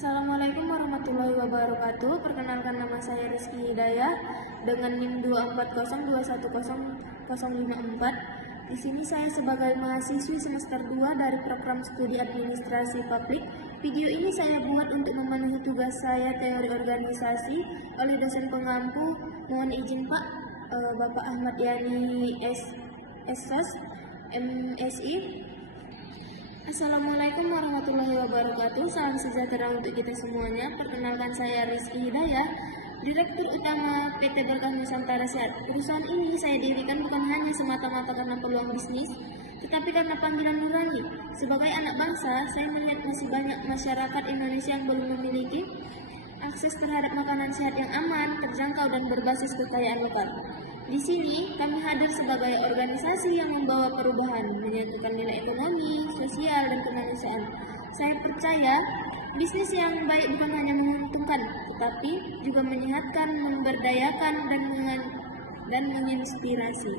Assalamualaikum warahmatullahi wabarakatuh. Perkenalkan, nama saya Rizky Hidayah dengan NIM 240210054. Di sini saya sebagai mahasiswi semester 2 dari program studi administrasi publik. Video ini saya buat untuk memenuhi tugas saya teori organisasi oleh dosen pengampu. Mohon izin Pak, Bapak Ahmad Yani SSOS, MSI. Assalamualaikum warahmatullahi wabarakatuh. Salam sejahtera untuk kita semuanya. Perkenalkan, saya Rizky Hidayah, Direktur Utama PT Berkah Nusantara Sehat. Perusahaan ini saya dirikan bukan hanya semata-mata karena peluang bisnis, tetapi karena panggilan nurani. Sebagai anak bangsa, saya melihat masih banyak masyarakat Indonesia yang belum memiliki akses terhadap makanan sehat yang aman, terjangkau, dan berbasis kekayaan lokal. Di sini, kami hadir sebagai organisasi yang membawa perubahan, menyatukan nilai ekonomi, sosial, dan kemanusiaan. Saya percaya, bisnis yang baik bukan hanya menguntungkan, tetapi juga menyehatkan, memberdayakan, dan menginspirasi.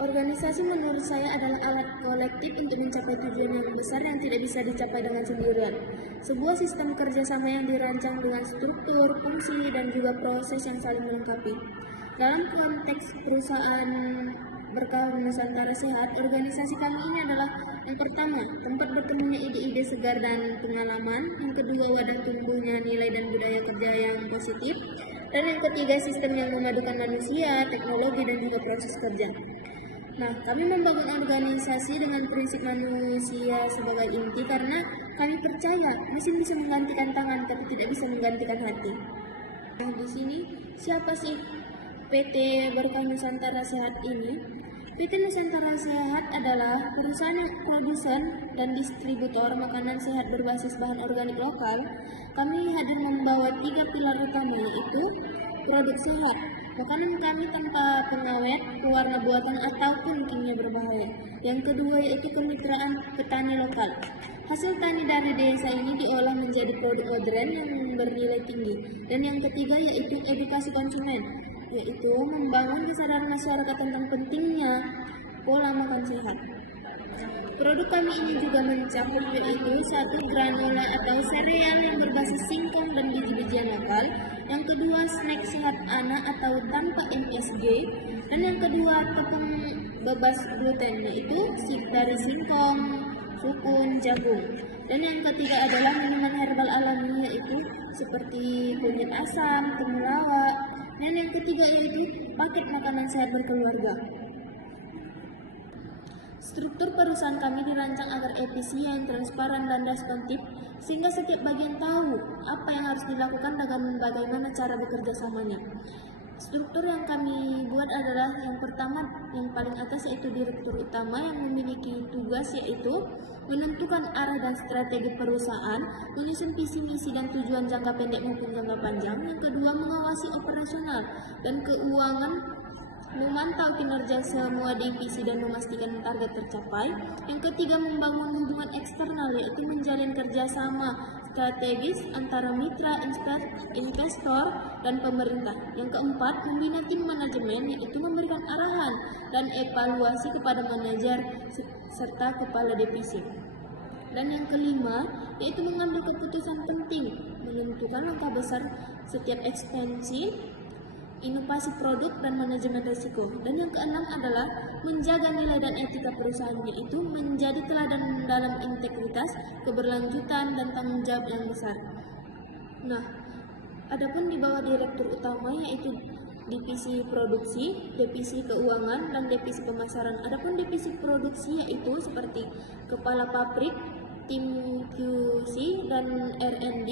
Organisasi menurut saya adalah alat kolektif untuk mencapai tujuan yang besar yang tidak bisa dicapai dengan sendirian. Sebuah sistem kerjasama yang dirancang dengan struktur, fungsi, dan juga proses yang saling melengkapi. Dalam konteks perusahaan Berkah Nusantara Sehat, organisasi kami ini adalah yang pertama, tempat bertemunya ide-ide segar dan pengalaman. Yang kedua, wadah tumbuhnya nilai dan budaya kerja yang positif. Dan yang ketiga, sistem yang memadukan manusia, teknologi, dan juga proses kerja. Nah, kami membangun organisasi dengan prinsip manusia sebagai inti karena kami percaya mesin bisa menggantikan tangan tapi tidak bisa menggantikan hati. Nah, di sini siapa sih PT Berkah Nusantara Sehat ini? PT Nusantara Sehat adalah perusahaan yang produsen dan distributor makanan sehat berbasis bahan organik lokal. Kami hadir membawa 3 pilar utama, yaitu produk sehat. Makanan kami tanpa pengawet, pewarna buatan, ataupun kimia berbahaya. Yang kedua yaitu kemitraan petani lokal. Hasil tani dari desa ini diolah menjadi produk modern yang bernilai tinggi. Dan yang ketiga yaitu edukasi konsumen, yaitu membangun kesadaran masyarakat tentang pentingnya pola makan sehat. Produk kami ini juga mencakup yaitu 1. Granola atau sereal yang berbasis singkong dan biji-bijian lokal. Yang kedua, snack sehat anak atau tanpa MSG. Dan yang kedua, tepung bebas gluten, yaitu dari singkong, sukun, jagung. Dan yang ketiga adalah minuman herbal alami, yaitu seperti kunyit asam, temulawak. Dan yang ketiga yaitu paket makanan sehat berkeluarga. Struktur perusahaan kami dirancang agar efisien, transparan, dan responsif, sehingga setiap bagian tahu apa yang harus dilakukan dan bagaimana cara bekerja samanya. Struktur yang kami buat adalah yang pertama, yang paling atas yaitu direktur utama yang memiliki tugas yaitu menentukan arah dan strategi perusahaan, menyusun visi misi dan tujuan jangka pendek maupun jangka panjang. Yang kedua, mengawasi operasional dan keuangan, memantau kinerja semua divisi dan memastikan target tercapai. Yang ketiga, membangun hubungan eksternal yaitu menjalin kerjasama strategis antara mitra, investor, dan pemerintah. Yang keempat, membina tim manajemen yaitu memberikan arahan dan evaluasi kepada manajer serta kepala divisi. Dan yang kelima, yaitu mengambil keputusan penting, menentukan langkah besar setiap ekspansi, inovasi produk, dan manajemen risiko. Dan yang keenam adalah menjaga nilai dan etika perusahaan, yaitu menjadi teladan dalam integritas, keberlanjutan, dan tanggung jawab yang besar. Nah, adapun di bawah direktur utama yaitu divisi produksi, divisi keuangan, dan divisi pemasaran. Adapun divisi produksi yaitu seperti kepala pabrik, tim QC dan R&D,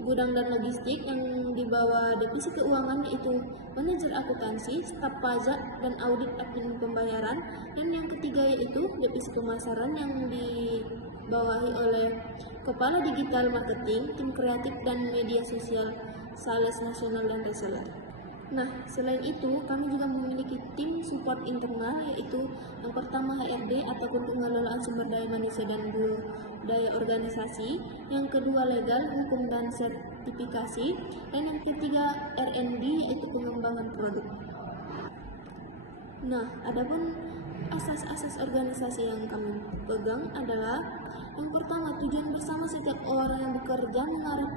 gudang dan logistik. Yang di bawah divisi keuangan yaitu manajer akuntansi, staf pajak, dan audit admin pembayaran. Dan yang ketiga yaitu divisi pemasaran yang dibawahi oleh kepala digital marketing, tim kreatif dan media sosial, sales nasional, dan reseller. Nah, selain itu, kami juga memiliki tim support internal, yaitu yang pertama HRD ataupun pengelolaan sumber daya manusia dan budaya organisasi, yang kedua legal, hukum, dan sertifikasi, dan yang ketiga R&D, yaitu pengembangan produk. Nah, adapun asas-asas organisasi yang kami pegang adalah yang pertama, tujuan bersama setiap orang yang bekerja mengarah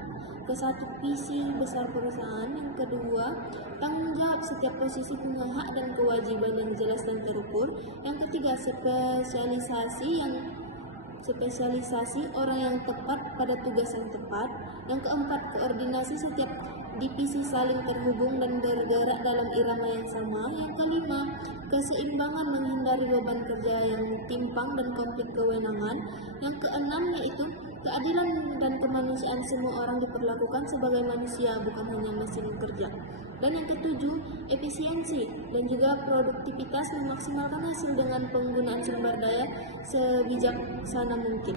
ke satu visi besar perusahaan. Yang kedua, tanggung jawab setiap posisi punya hak dan kewajiban yang jelas dan terukur. Yang ketiga, spesialisasi orang yang tepat pada tugas yang tepat. Yang keempat, koordinasi setiap divisi saling terhubung dan bergerak dalam irama yang sama. Yang kelima, keseimbangan menghindari beban kerja yang timpang dan konflik kewenangan. Yang keenam yaitu keadilan dan kemanusiaan, semua orang diperlakukan sebagai manusia bukan hanya mesin kerja. Dan yang ketujuh, efisiensi dan juga produktivitas, memaksimalkan hasil dengan penggunaan sumber daya sebijaksana mungkin.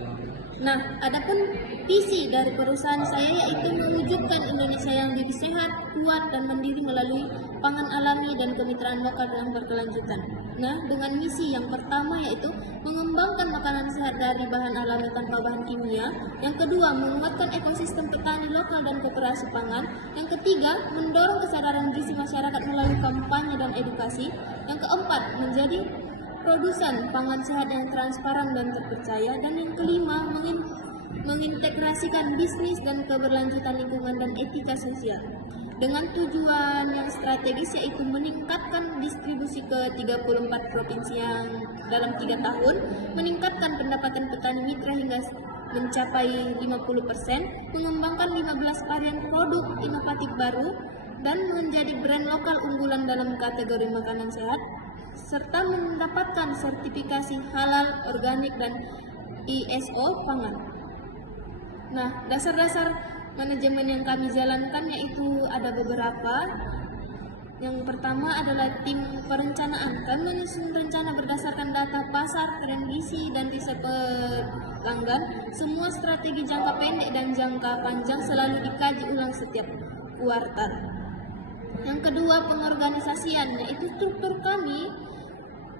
Nah, adapun visi dari perusahaan saya yaitu mewujudkan Indonesia yang lebih sehat, kuat, dan mandiri melalui pangan alami dan kemitraan lokal dalam berkelanjutan. Nah, dengan misi yang pertama yaitu mengembangkan makanan sehat dari bahan alami tanpa bahan kimia. Yang kedua, menguatkan ekosistem petani lokal dan koperasi pangan. Yang ketiga, mendorong kesadaran gizi masyarakat melalui kampanye dan edukasi. Yang keempat, menjadi produsen pangan sehat yang transparan dan terpercaya. Dan yang kelima, mengintegrasikan bisnis dan keberlanjutan lingkungan dan etika sosial dengan tujuan yang strategis yaitu meningkatkan distribusi ke 34 provinsi yang dalam 3 tahun, meningkatkan pendapatan petani mitra hingga mencapai 50%, mengembangkan 15 varian produk inovatif baru, dan menjadi brand lokal unggulan dalam kategori makanan sehat, serta mendapatkan sertifikasi halal, organik, dan ISO pangan. Nah, dasar-dasar manajemen yang kami jalankan yaitu ada beberapa. Yang pertama adalah tim perencanaan. Kami menyusun rencana berdasarkan data pasar, tren gizi, dan riset pelanggan. Semua strategi jangka pendek dan jangka panjang selalu dikaji ulang setiap kuartal. Yang kedua, pengorganisasian, yaitu struktur kami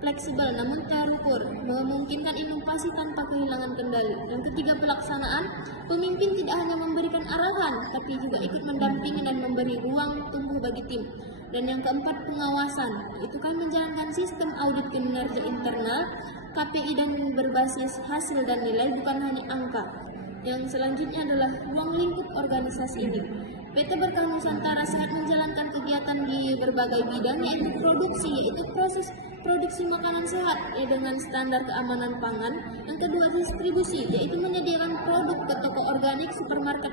fleksibel namun terukur, memungkinkan inovasi tanpa kehilangan kendali. Yang ketiga, pelaksanaan. Pemimpin tidak hanya memberikan arahan, tapi juga ikut mendampingi dan memberi ruang tumbuh bagi tim. Dan yang keempat, pengawasan. Itu kan menjalankan sistem audit kinerja internal, KPI dan berbasis hasil dan nilai, bukan hanya angka. Yang selanjutnya adalah ruang lingkup organisasi ini. PT Berkah Nusantara Sehat menjalankan kegiatan di berbagai bidang, yaitu produksi, yaitu proses produksi makanan sehat dengan standar keamanan pangan. Yang kedua, distribusi, yaitu menyediakan produk ke toko organik, supermarket,